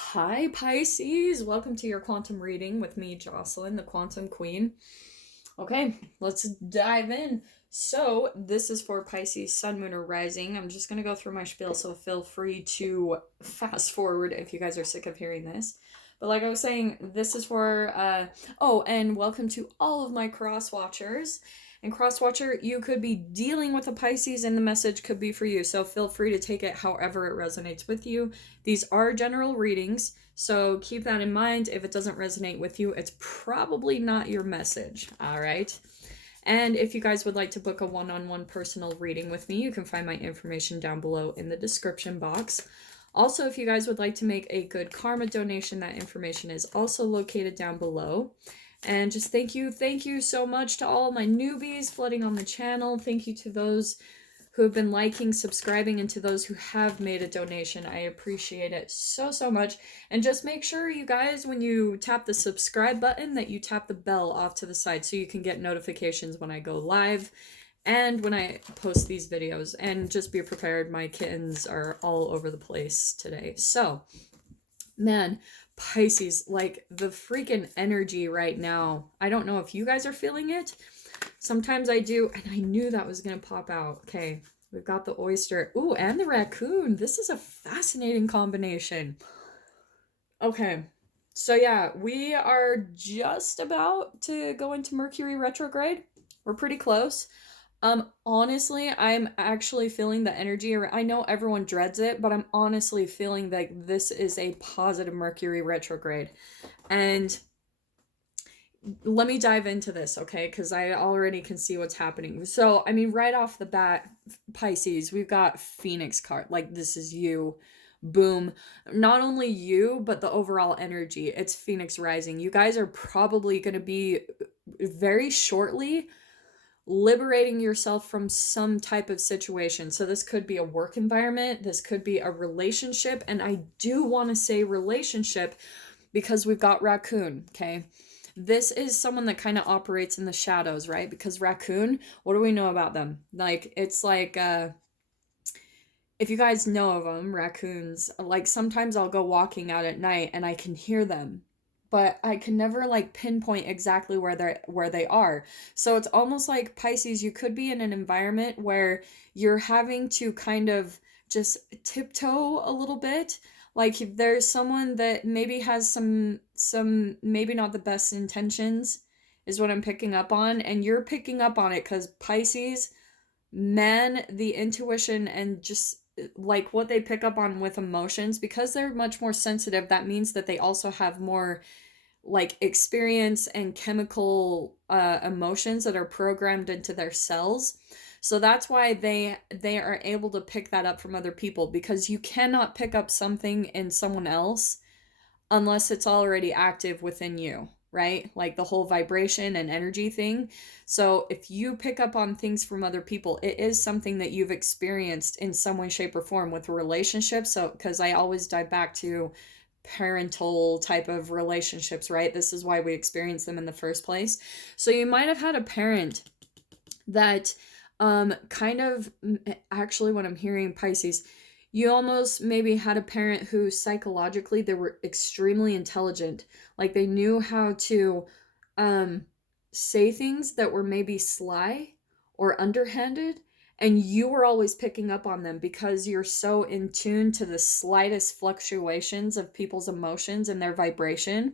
Hi, Pisces. Welcome to your quantum reading with me, Jocelyn, the Quantum Queen. Okay, let's dive in. So, this is for Pisces, Sun, Moon, or Rising. I'm just going to go through my spiel, so feel free to fast forward if you guys are sick of hearing this. But like I was saying, this is for, and welcome to all of my cross watchers. And cross watcher, you could be dealing with a Pisces and the message could be for you. So feel free to take it however it resonates with you. These are general readings, so keep that in mind. If it doesn't resonate with you, it's probably not your message, all right? And if you guys would like to book a one-on-one personal reading with me, you can find my information down below in the description box. Also, if you guys would like to make a good karma donation, that information is also located down below. And just thank you so much to all my newbies flooding on the channel. Thank you to those who have been liking, subscribing, and to those who have made a donation. I appreciate it so much. And just make sure, you guys, when you tap the subscribe button, that you tap the bell off to the side so you can get notifications when I go live and when I post these videos. And just be prepared, my kittens are all over the place today. So, man, Pisces, like the freaking energy right now. I don't know if you guys are feeling it. Sometimes I do, and I knew that was going to pop out. Okay, we've got the oyster. Ooh, and the raccoon. This is a fascinating combination. Okay, so yeah, we are just about to go into Mercury retrograde. We're pretty close. Honestly, I'm actually feeling the energy. I know everyone dreads it, but I'm honestly feeling that this is a positive Mercury retrograde. And let me dive into this, okay? Because I already can see what's happening. So, I mean, right off the bat, Pisces, we've got Phoenix card. Like, this is you. Boom. Not only you, but the overall energy. It's Phoenix rising. You guys are probably going to be very shortly liberating yourself from some type of situation. So this could be a work environment, this could be a relationship, and I do want to say relationship because we've got raccoon, okay? This is someone that kind of operates in the shadows, right? Because raccoon, what do we know about them? Like, it's like, if you guys know of them, raccoons, like sometimes I'll go walking out at night and I can hear them, but I can never like pinpoint exactly where they are. So it's almost like Pisces, you could be in an environment where you're having to kind of just tiptoe a little bit. Like if there's someone that maybe has some maybe not the best intentions is what I'm picking up on, and you're picking up on it cuz Pisces, men, the intuition and just like what they pick up on with emotions, because they're much more sensitive, that means that they also have more like experience and chemical emotions that are programmed into their cells. So that's why they are able to pick that up from other people, because you cannot pick up something in someone else unless it's already active within you, right? Like the whole vibration and energy thing. So if you pick up on things from other people, it is something that you've experienced in some way, shape, or form with a relationship. So, because I always dive back to parental type of relationships, right? This is why we experience them in the first place. So you might have had a parent that kind of, actually what I'm hearing, Pisces, you almost maybe had a parent who psychologically they were extremely intelligent, like they knew how to say things that were maybe sly or underhanded, and you were always picking up on them because you're so in tune to the slightest fluctuations of people's emotions and their vibration.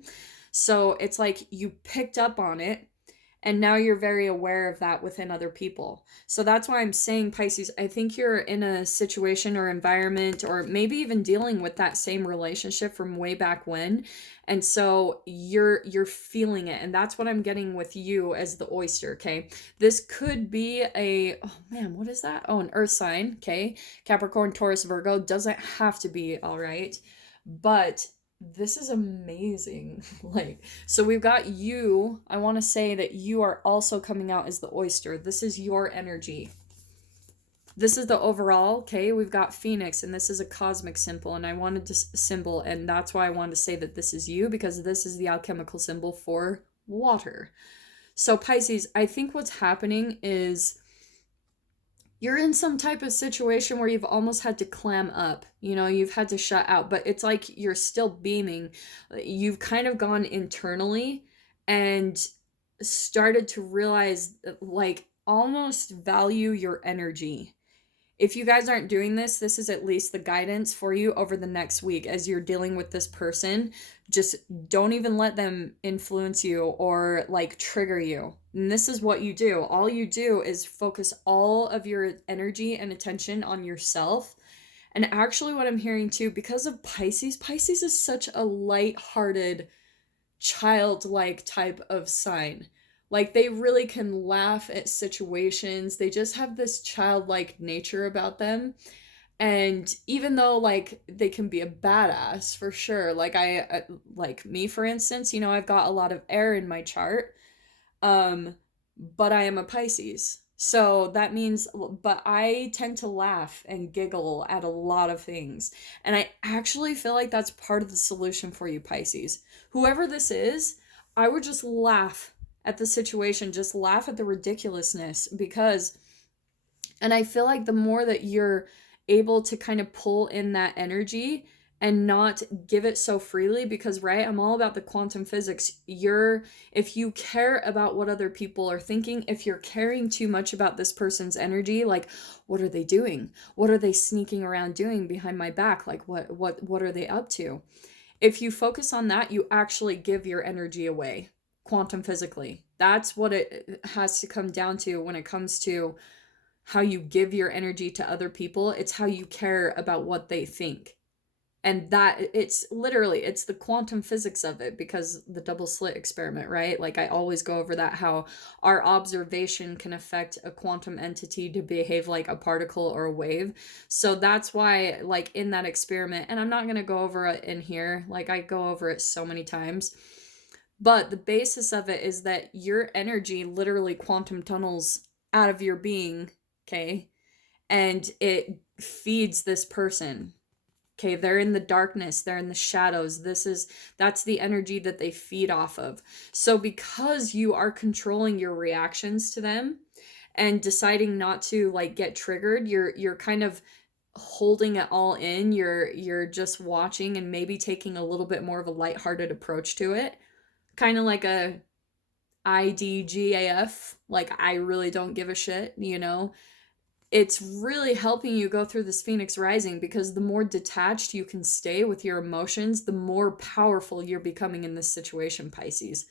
So it's like you picked up on it, and now you're very aware of that within other people. So that's why I'm saying, Pisces, I think you're in a situation or environment, or maybe even dealing with that same relationship from way back when. And so you're feeling it. And that's what I'm getting with you as the oyster, okay? This could be a, oh man, what is that? Oh, an earth sign, okay? Capricorn, Taurus, Virgo, doesn't have to be, all right? But this is amazing. Like, so we've got you. I want to say that you are also coming out as the oyster. This is your energy. This is the overall, okay? We've got Phoenix, and this is a cosmic symbol, and I wanted to symbol, and that's why I wanted to say that this is you, because this is the alchemical symbol for water. So Pisces, I think what's happening is you're in some type of situation where you've almost had to clam up, you know, you've had to shut out, but it's like you're still beaming. You've kind of gone internally and started to realize, like, almost value your energy. If you guys aren't doing this, this is at least the guidance for you over the next week as you're dealing with this person. Just don't even let them influence you or like trigger you. And this is what you do. All you do is focus all of your energy and attention on yourself. And actually, what I'm hearing too, because of Pisces, Pisces is such a light-hearted, childlike type of sign. Like, they really can laugh at situations. They just have this childlike nature about them. And even though, like, they can be a badass for sure, like like me, for instance, you know, I've got a lot of air in my chart, but I am a Pisces. So that means, but I tend to laugh and giggle at a lot of things. And I actually feel like that's part of the solution for you, Pisces. Whoever this is, I would just laugh at the situation, just laugh at the ridiculousness, because, and I feel like the more that you're able to kind of pull in that energy and not give it so freely, because, right, I'm all about the quantum physics. If you care about what other people are thinking, if you're caring too much about this person's energy, like, what are they doing? What are they sneaking around doing behind my back? Like, what are they up to? If you focus on that, you actually give your energy away quantum physically. That's what it has to come down to when it comes to how you give your energy to other people. It's how you care about what they think. And that, it's literally, it's the quantum physics of it, because the double slit experiment, right? Like, I always go over that, how our observation can affect a quantum entity to behave like a particle or a wave. So that's why, like, in that experiment, and I'm not going to go over it in here, like, I go over it so many times, but the basis of it is that your energy literally quantum tunnels out of your being, okay? And it feeds this person. Okay, they're in the darkness, they're in the shadows. That's the energy that they feed off of. So because you are controlling your reactions to them and deciding not to, like, get triggered, you're kind of holding it all in. You're just watching and maybe taking a little bit more of a lighthearted approach to it. Kind of like a IDGAF, like, I really don't give a shit, you know? It's really helping you go through this Phoenix rising, because the more detached you can stay with your emotions, the more powerful you're becoming in this situation, Pisces.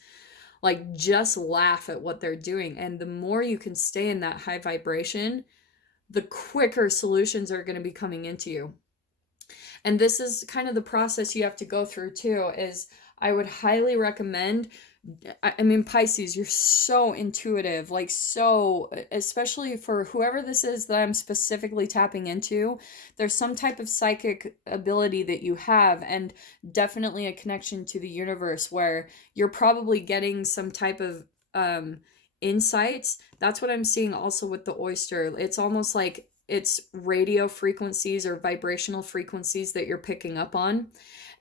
Like, just laugh at what they're doing. And the more you can stay in that high vibration, the quicker solutions are going to be coming into you. And this is kind of the process you have to go through too, is I would highly recommend, I mean, Pisces, you're so intuitive, like, so, especially for whoever this is that I'm specifically tapping into, there's some type of psychic ability that you have, and definitely a connection to the universe where you're probably getting some type of insights. That's what I'm seeing also with the oyster. It's almost like it's radio frequencies or vibrational frequencies that you're picking up on,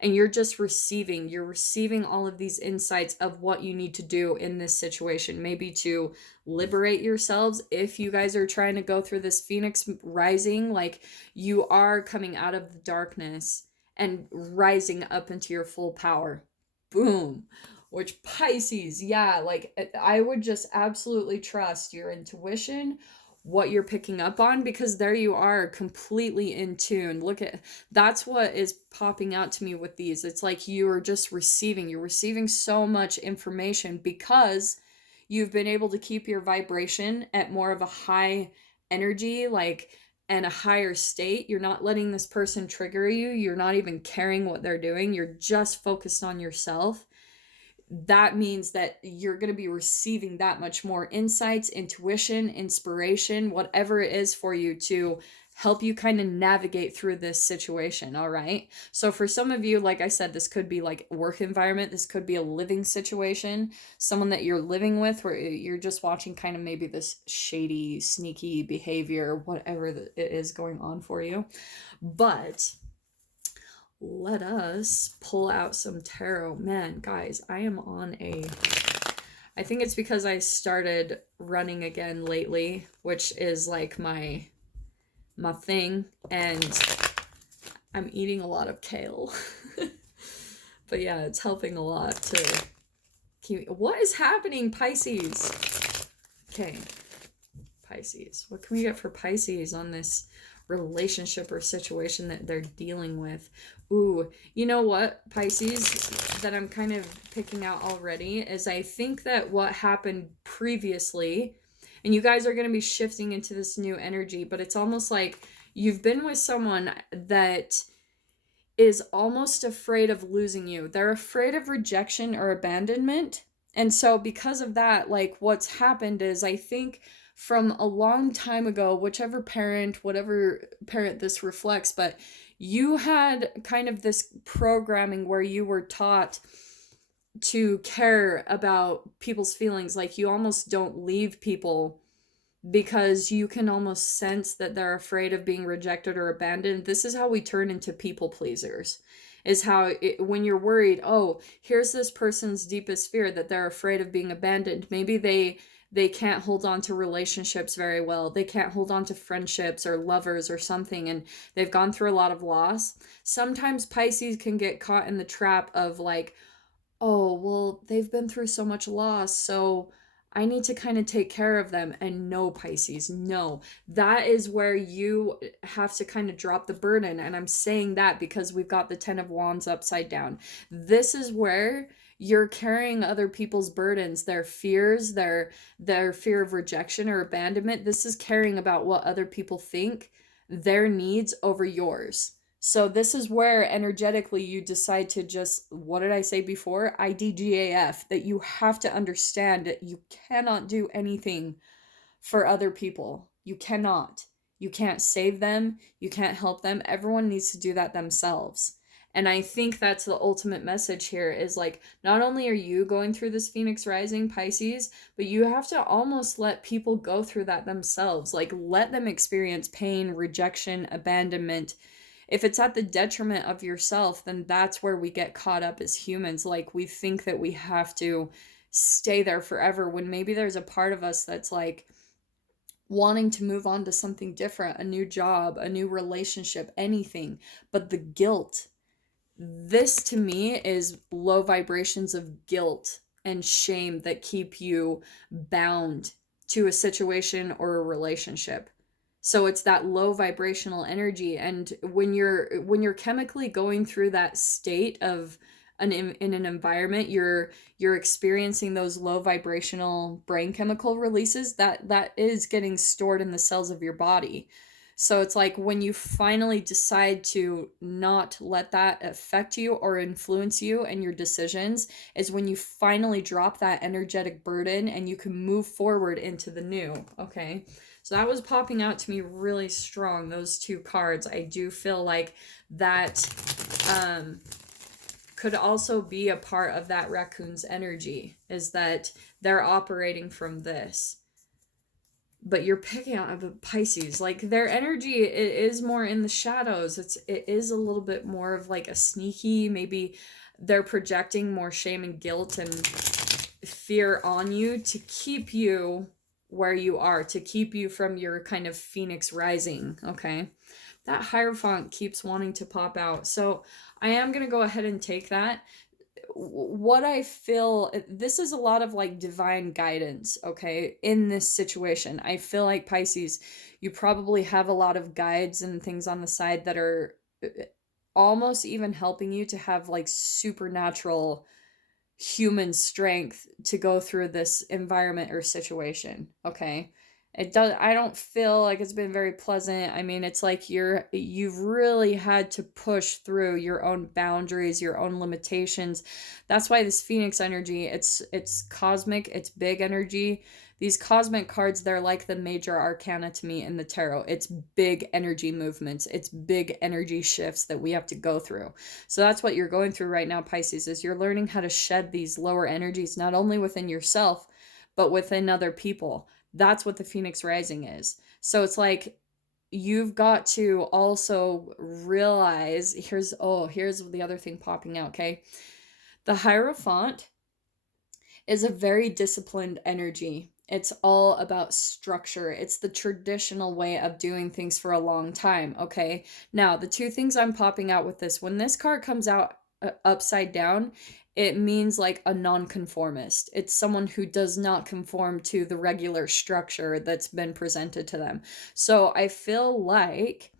and you're receiving all of these insights of what you need to do in this situation, maybe to liberate yourselves. If you guys are trying to go through this Phoenix rising, like, you are coming out of the darkness and rising up into your full power. Boom. Which, Pisces, yeah, like, I would just absolutely trust your intuition, what you're picking up on, because there you are, completely in tune. That's what is popping out to me with these. It's like you're receiving so much information because you've been able to keep your vibration at more of a high energy, like, and a higher state. You're not letting this person trigger you. You're not even caring what they're doing. You're just focused on yourself. That means that you're going to be receiving that much more insights, intuition, inspiration, whatever it is for you to help you kind of navigate through this situation. All right. So for some of you, like I said, this could be like work environment. This could be a living situation, someone that you're living with, where you're just watching kind of maybe this shady, sneaky behavior, whatever it is going on for you. But let us pull out some tarot. Man, guys, I think it's because I started running again lately, which is like my my thing, and I'm eating a lot of kale. But yeah, it's helping a lot to keep... What is happening, Pisces? Okay, Pisces. What can we get for Pisces on this relationship or situation that they're dealing with? Ooh, you know what, Pisces, that I'm kind of picking out already is I think that what happened previously, and you guys are going to be shifting into this new energy, but it's almost like you've been with someone that is almost afraid of losing you. They're afraid of rejection or abandonment. And so because of that, like what's happened is I think from a long time ago, whatever parent this reflects, but you had kind of this programming where you were taught to care about people's feelings. Like you almost don't leave people because you can almost sense that they're afraid of being rejected or abandoned. This is how we turn into people pleasers. Is how when you're worried, oh, here's this person's deepest fear that they're afraid of being abandoned. Maybe they can't hold on to relationships very well. They can't hold on to friendships or lovers or something, and they've gone through a lot of loss. Sometimes Pisces can get caught in the trap of like, oh, well, they've been through so much loss, so I need to kind of take care of them. And no, Pisces, no. That is where you have to kind of drop the burden. And I'm saying that because we've got the 10 of Wands upside down. This is where you're carrying other people's burdens, their fears, their fear of rejection or abandonment. This is caring about what other people think, their needs over yours. So this is where energetically you decide to just, what did I say before? IDGAF, that you have to understand that you cannot do anything for other people. You cannot. You can't save them. You can't help them. Everyone needs to do that themselves. And I think that's the ultimate message here is like, not only are you going through this Phoenix rising, Pisces, but you have to almost let people go through that themselves. Like let them experience pain, rejection, abandonment. If it's at the detriment of yourself, then that's where we get caught up as humans. Like we think that we have to stay there forever when maybe there's a part of us that's like wanting to move on to something different, a new job, a new relationship, anything. But the guilt, this to me is low vibrations of guilt and shame that keep you bound to a situation or a relationship. So it's that low vibrational energy, and when you're chemically going through that state of in an environment, you're experiencing those low vibrational brain chemical releases that is getting stored in the cells of your body. So it's like when you finally decide to not let that affect you or influence you and your decisions is when you finally drop that energetic burden and you can move forward into the new, okay? So that was popping out to me really strong, those two cards. I do feel like that could also be a part of that raccoon's energy, is that they're operating from this. But you're picking out a Pisces, like their energy, it is more in the shadows. It is a little bit more of like a sneaky, maybe they're projecting more shame and guilt and fear on you to keep you where you are, to keep you from your kind of Phoenix rising, okay? That Hierophant keeps wanting to pop out. So I am going to go ahead and take that. What I feel, this is a lot of like divine guidance, okay, in this situation. I feel like Pisces, you probably have a lot of guides and things on the side that are almost even helping you to have like supernatural human strength to go through this environment or situation, okay? I don't feel like it's been very pleasant. I mean, it's like you've really had to push through your own boundaries, your own limitations. That's why this Phoenix energy, it's cosmic, it's big energy. These cosmic cards, they're like the major arcana to me in the tarot. It's big energy movements. It's big energy shifts that we have to go through. So that's what you're going through right now, Pisces, is you're learning how to shed these lower energies, not only within yourself, but within other people. That's what the Phoenix rising is. So it's like you've got to also realize, here's the other thing popping out, okay? The Hierophant is a very disciplined energy. It's all about structure. It's the traditional way of doing things for a long time, okay? Now, the two things I'm popping out with this, when this card comes out upside down, it means like a nonconformist. It's someone who does not conform to the regular structure that's been presented to them. So I feel like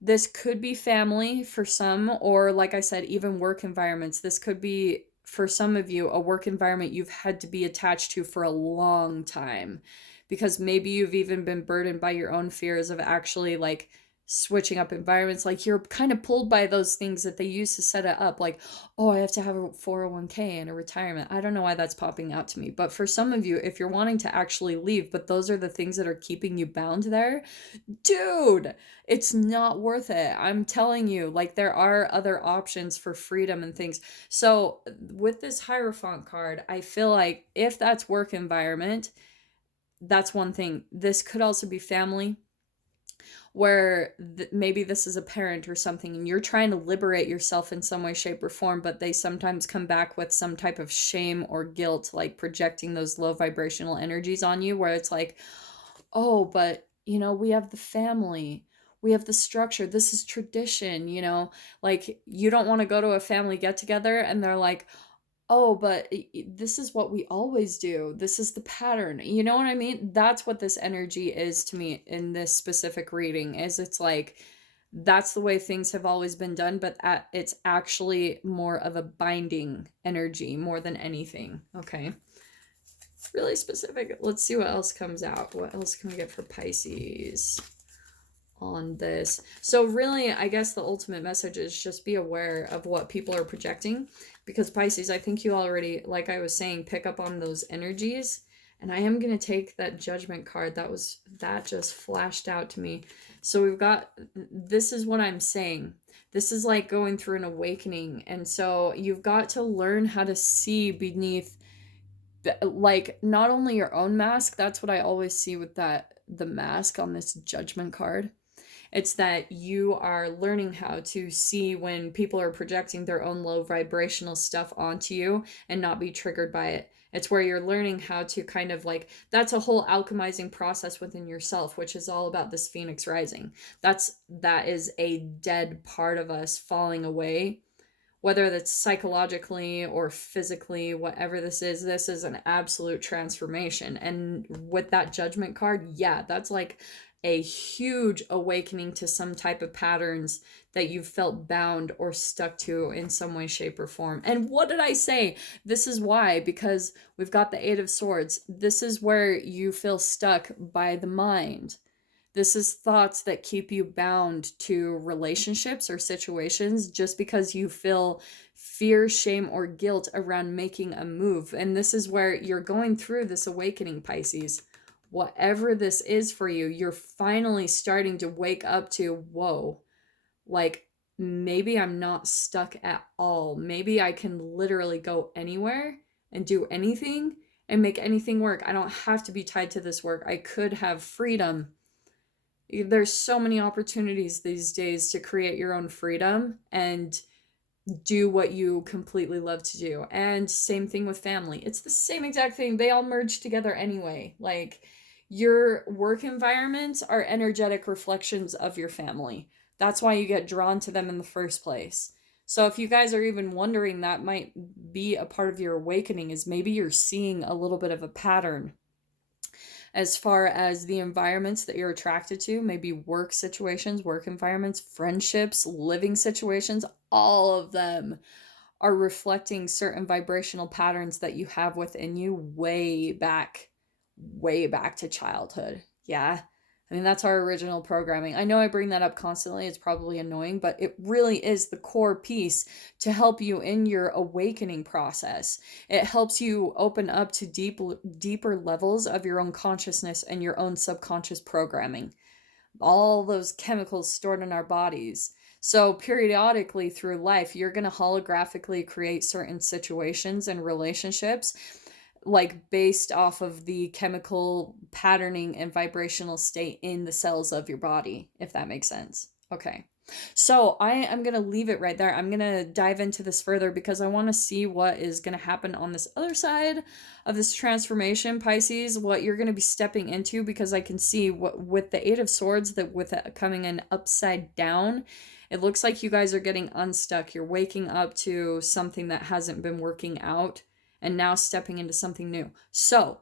this could be family for some, or like I said, even work environments. This could be, for some of you, a work environment you've had to be attached to for a long time, because maybe you've even been burdened by your own fears of actually like switching up environments. Like you're kind of pulled by those things that they used to set it up, like, oh, I have to have a 401k and a retirement. I don't know why that's popping out to me, but for some of you, if you're wanting to actually leave, but those are the things that are keeping you bound there, dude, it's not worth it. I'm telling you, like, there are other options for freedom and things. So with this Hierophant card, I feel like if that's work environment, that's one thing. This could also be family, where maybe this is a parent or something and you're trying to liberate yourself in some way, shape, or form, but they sometimes come back with some type of shame or guilt, like projecting those low vibrational energies on you, where it's like, oh, but you know, we have the family, we have the structure, this is tradition, you know, like you don't want to go to a family get together and they're like, oh, but this is what we always do. This is the pattern. You know what I mean? That's what this energy is to me in this specific reading, is it's like that's the way things have always been done, but it's actually more of a binding energy more than anything. Okay. Really specific. Let's see what else comes out. What else can we get for Pisces on this? So really, I guess the ultimate message is just be aware of what people are projecting, because Pisces, I think you already, like I was saying, pick up on those energies. And I am going to take that Judgment card. That just flashed out to me. So we've got, this is what I'm saying. This is like going through an awakening. And so you've got to learn how to see beneath, like, not only your own mask. That's what I always see with the mask on this Judgment card. It's that you are learning how to see when people are projecting their own low vibrational stuff onto you and not be triggered by it. It's where you're learning how to kind of like, that's a whole alchemizing process within yourself, which is all about this Phoenix rising. That is a dead part of us falling away, whether that's psychologically or physically, whatever this is an absolute transformation. And with that Judgment card, yeah, that's like a huge awakening to some type of patterns that you've felt bound or stuck to in some way, shape, or form. And what did I say? This is why, because we've got the Eight of Swords. This is where you feel stuck by the mind. This is thoughts that keep you bound to relationships or situations just because you feel fear, shame, or guilt around making a move. And this is where you're going through this awakening, Pisces. Whatever this is for you, you're finally starting to wake up to, whoa, like maybe I'm not stuck at all. Maybe I can literally go anywhere and do anything and make anything work. I don't have to be tied to this work. I could have freedom. There's so many opportunities these days to create your own freedom and do what you completely love to do. And same thing with family. It's the same exact thing. They all merge together anyway. Like, your work environments are energetic reflections of your family. That's why you get drawn to them in the first place. So if you guys are even wondering, that might be a part of your awakening, is maybe you're seeing a little bit of a pattern as far as the environments that you're attracted to, maybe work situations, work environments, friendships, living situations, all of them are reflecting certain vibrational patterns that you have within you way back to childhood. Yeah. I mean, that's our original programming. I know I bring that up constantly. It's probably annoying, but it really is the core piece to help you in your awakening process. It helps you open up to deeper levels of your own consciousness and your own subconscious programming. All those chemicals stored in our bodies. So periodically through life, you're going to holographically create certain situations and relationships, like based off of the chemical patterning and vibrational state in the cells of your body, if that makes sense. Okay. So I am going to leave it right there. I'm going to dive into this further because I want to see what is going to happen on this other side of this transformation, Pisces, what you're going to be stepping into, because I can see what with the Eight of Swords, that with it coming in upside down, it looks like you guys are getting unstuck. You're waking up to something that hasn't been working out and now stepping into something new. So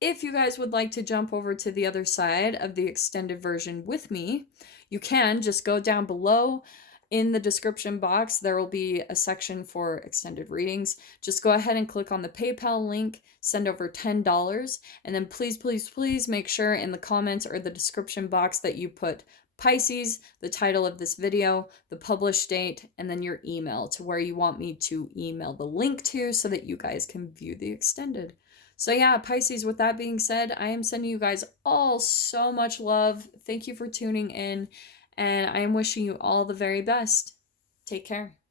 if you guys would like to jump over to the other side of the extended version with me, you can just go down below in the description box. There will be a section for extended readings. Just go ahead and click on the PayPal link, send over $10, and then please, please, please make sure in the comments or the description box that you put Pisces, the title of this video, the published date, and then your email to where you want me to email the link to so that you guys can view the extended. So yeah, Pisces, with that being said, I am sending you guys all so much love. Thank you for tuning in, and I am wishing you all the very best. Take care.